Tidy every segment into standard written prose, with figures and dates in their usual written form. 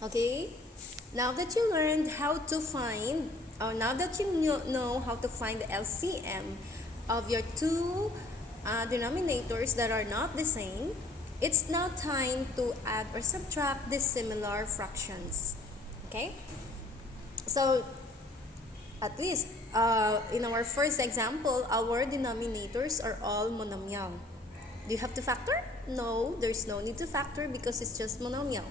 Okay, now that you learned how to find, or now that you know how to find the LCM of your two denominators that are not the same, it's now time to add or subtract dissimilar fractions. Okay, so at least in our first example, our denominators are all monomial. Do you have to factor? No, there's no need to factor because it's just monomial.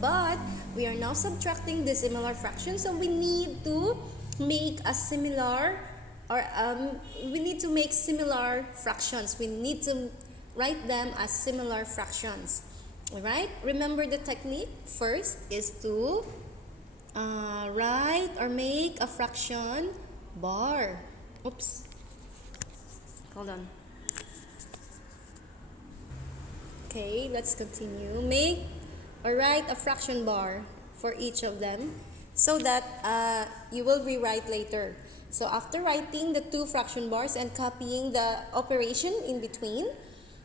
But we are now subtracting dissimilar fractions, so we need to make a similar, or we need to make similar fractions. We need to write them as similar fractions. Alright? Remember the technique? First is to write or make a fraction bar. Oops. Hold on. Okay, let's continue. Make or write a fraction bar for each of them so that you will rewrite later. So after writing the two fraction bars and copying the operation in between,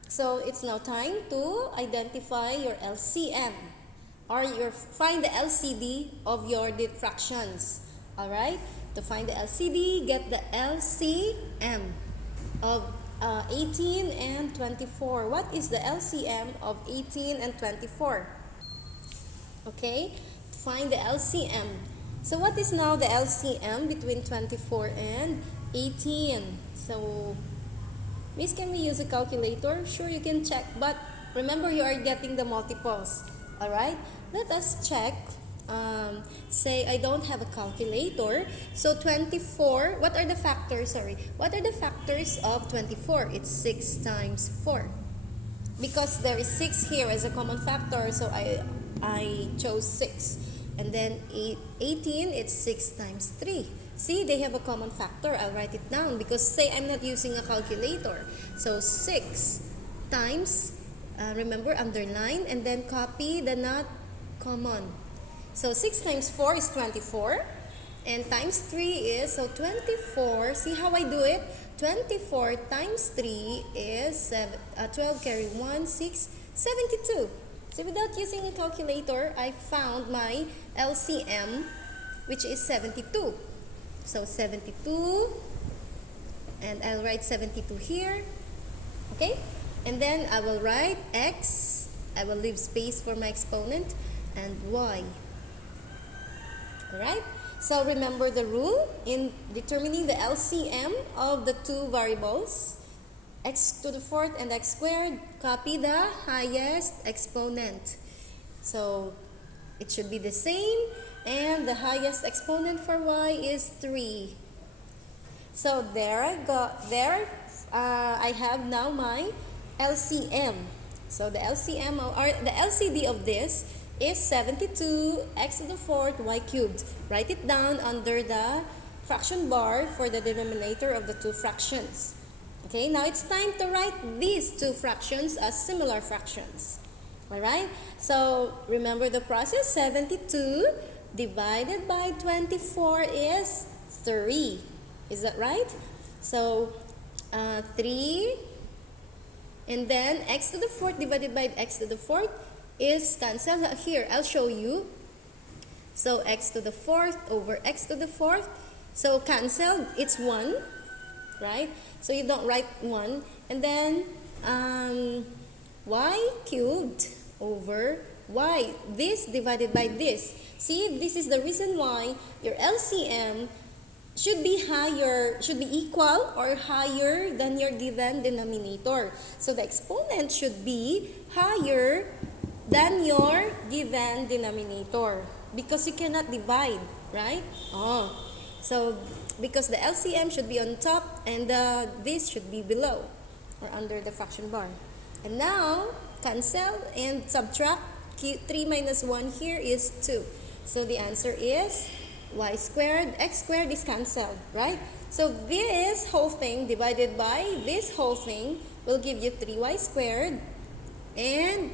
so it's now time to identify your LCM or find the LCD of your fractions. Alright? To find the LCD, get the LCM of 18 and 24. What is the LCM of 18 and 24? Okay, find the LCM. So what is now the LCM between 24 and 18? So, Miss, can we use a calculator? Sure, you can check, but remember you are getting the multiples. Alright, let us check. Say I don't have a calculator. So 24, what are the factors? What are the factors of 24? It's 6 times 4. Because there is 6 here as a common factor, so I chose 6. And then 18, it's 6 times 3. See, they have a common factor. I'll write it down because say I'm not using a calculator. So 6 times, remember, underline, and then copy the not common. So 6 times 4 is 24. And times 3 is, so 24, see how I do it? 24 times 3 is 12 carry 1, 6, 72. So without using a calculator, I found my LCM, which is 72. So 72, and I'll write 72 here. Okay? And then I will write X, I will leave space for my exponent, and Y. Alright? So remember the rule in determining the LCM of the two variables, x to the fourth and x squared, copy the highest exponent. So it should be the same, and the highest exponent for y is 3. So there I go. I have now my LCM. So the LCM or the LCD of this is 72 x to the fourth y cubed. Write it down under the fraction bar for the denominator of the two fractions. Okay, now it's time to write these two fractions as similar fractions. Alright, so remember the process. 72 divided by 24 is 3. Is that right? So 3, and then x to the fourth divided by x to the fourth is cancel. Here, I'll show you. So x to the fourth over x to the fourth. So cancel, it's 1, right? So you don't write 1. And then y cubed over y. This divided by this. See, this is the reason why your LCM should be higher, should be equal or higher than your given denominator. So the exponent should be higher than your given denominator because you cannot divide, right? So because the LCM should be on top and this should be below or under the fraction bar. And now cancel and subtract. 3 minus 1 here is 2. So the answer is y squared. X squared is cancelled, right? So this whole thing divided by this whole thing will give you 3y squared. And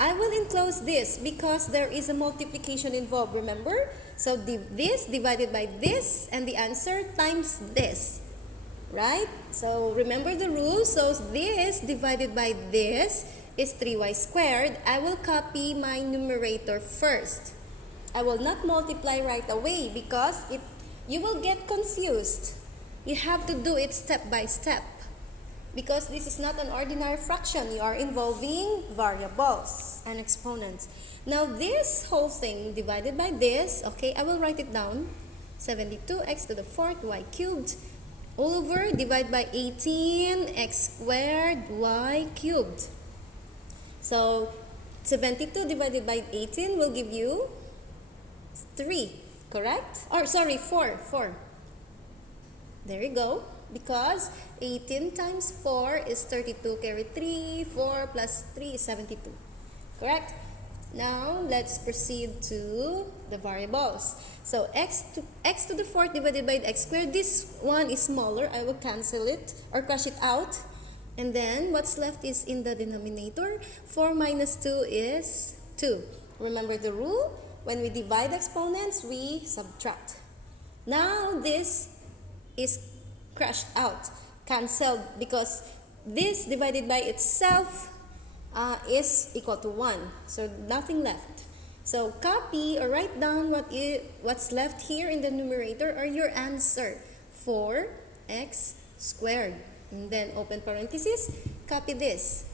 I will enclose this because there is a multiplication involved, remember? So this divided by this and the answer times this, right? So remember the rule. So this divided by this is 3y squared, I will copy my numerator first. I will not multiply right away because you will get confused. You have to do it step by step because this is not an ordinary fraction. You are involving variables and exponents. Now this whole thing divided by this, okay, I will write it down. 72x to the 4th y cubed all over divide by 18x squared y cubed. So 72 divided by 18 will give you 3, correct? Or sorry, 4. There you go. Because 18 times 4 is 32. Carry 3. 4 plus 3 is 72. Correct? Now, let's proceed to the variables. So, x to the 4th divided by x squared. This one is smaller. I will cancel it or crush it out. And then, what's left is in the denominator. 4 minus 2 is 2. Remember the rule? When we divide exponents, we subtract. Now, this is crushed out, cancelled, because this divided by itself is equal to 1. So nothing left. So copy or write down what's left here in the numerator or your answer. 4x squared. And then open parenthesis, copy this.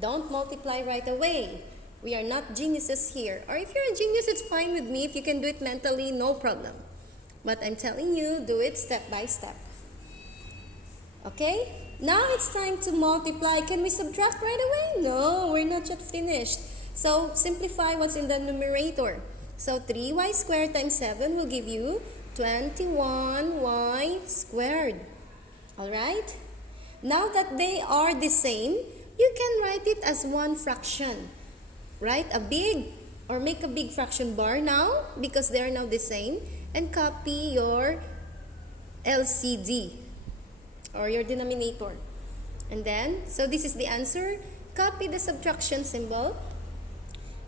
Don't multiply right away. We are not geniuses here. Or if you're a genius, it's fine with me. If you can do it mentally, no problem. But I'm telling you, do it step by step. Okay? Now it's time to multiply. Can we subtract right away? No, we're not yet finished. So simplify what's in the numerator. So 3y squared times 7 will give you 21y squared. Alright? Now that they are the same, you can write it as one fraction. Right? Make a big fraction bar now because they are now the same. And copy your LCD or your denominator. And then, so this is the answer. Copy the subtraction symbol.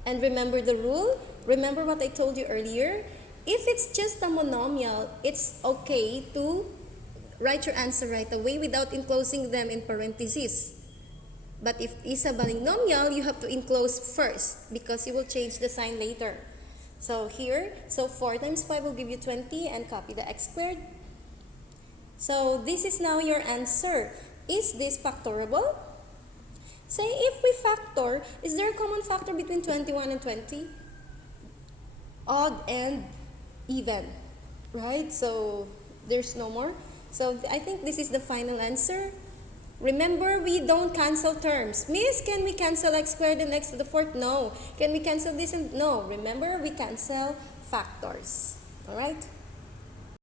And remember the rule. Remember what I told you earlier. If it's just a monomial, it's okay to write your answer right away without enclosing them in parentheses. But if it's a binomial, you have to enclose first because you will change the sign later. So here, 4 times 5 will give you 20 and copy the x squared. So this is now your answer. Is this factorable? Say if we factor, is there a common factor between 21 and 20? Odd and even, right? So there's no more. So I think this is the final answer. Remember, we don't cancel terms. Miss, can we cancel x squared and x to the 4th? No. Can we cancel this? And no. Remember, we cancel factors. All right?